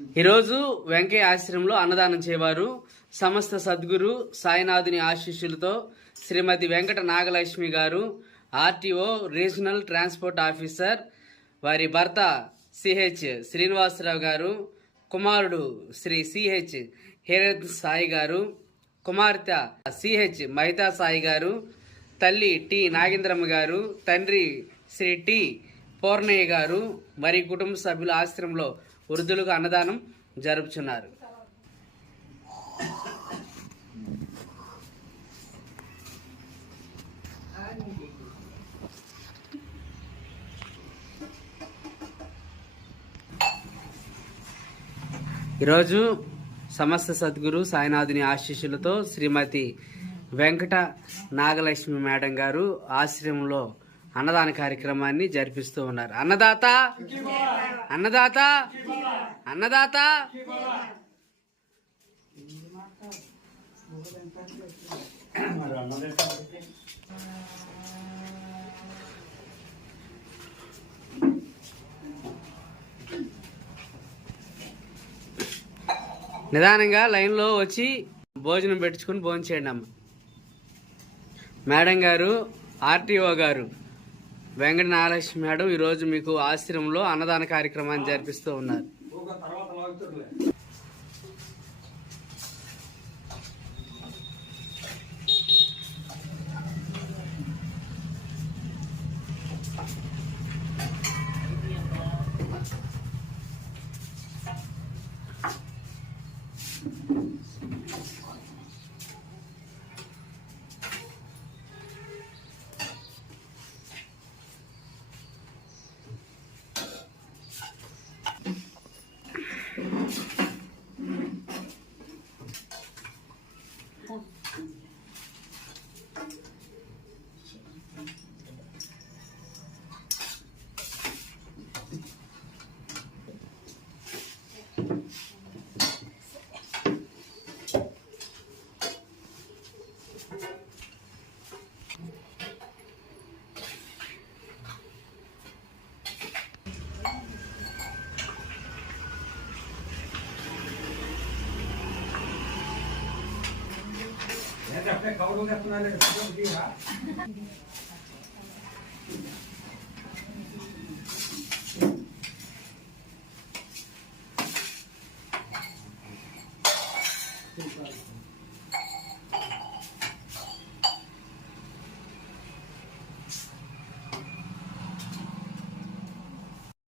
ఈరోజు వెంకయ్య ఆశ్రమంలో అన్నదానం చేయవారు సమస్త సద్గురు సాయినాథుని ఆశీస్సులతో శ్రీమతి వెంకట నాగలక్ష్మి గారు, ఆర్టీఓ రీజనల్ ట్రాన్స్పోర్ట్ ఆఫీసర్, వారి భర్త సిహెచ్ శ్రీనివాసరావు గారు, కుమారుడు శ్రీ సిహెచ్ హేరత్ సాయి గారు, కుమార్తె సిహెచ్ మహితా సాయి గారు, తల్లి టి నాగేంద్రమ్మ గారు, తండ్రి శ్రీ టి పూర్ణయ్య గారు మరి కుటుంబ సభ్యుల ఆశ్రమంలో వృద్ధులకు అన్నదానం జరుపుచున్నారు. ఈరోజు సమస్త సద్గురు సాయినాథుని ఆశీస్సులతో శ్రీమతి వెంకట నాగలక్ష్మి మేడం గారు ఆశ్రమంలో అన్నదాన కార్యక్రమాన్ని జరిపిస్తూ ఉన్నారు. అన్నదాత అన్నదాత అన్నదాత. నిదానంగా లైన్లో వచ్చి భోజనం పెట్టుకుని భోజనం చేయండి అమ్మ. మేడం గారు, ఆర్టీఓ గారు వెంకట నాగలక్ష్మి మేడం ఈరోజు మీకు ఆశ్రమంలో అన్నదాన కార్యక్రమాన్ని జరిపిస్తూ ఉన్నారు. अपने खबरों में सुना ले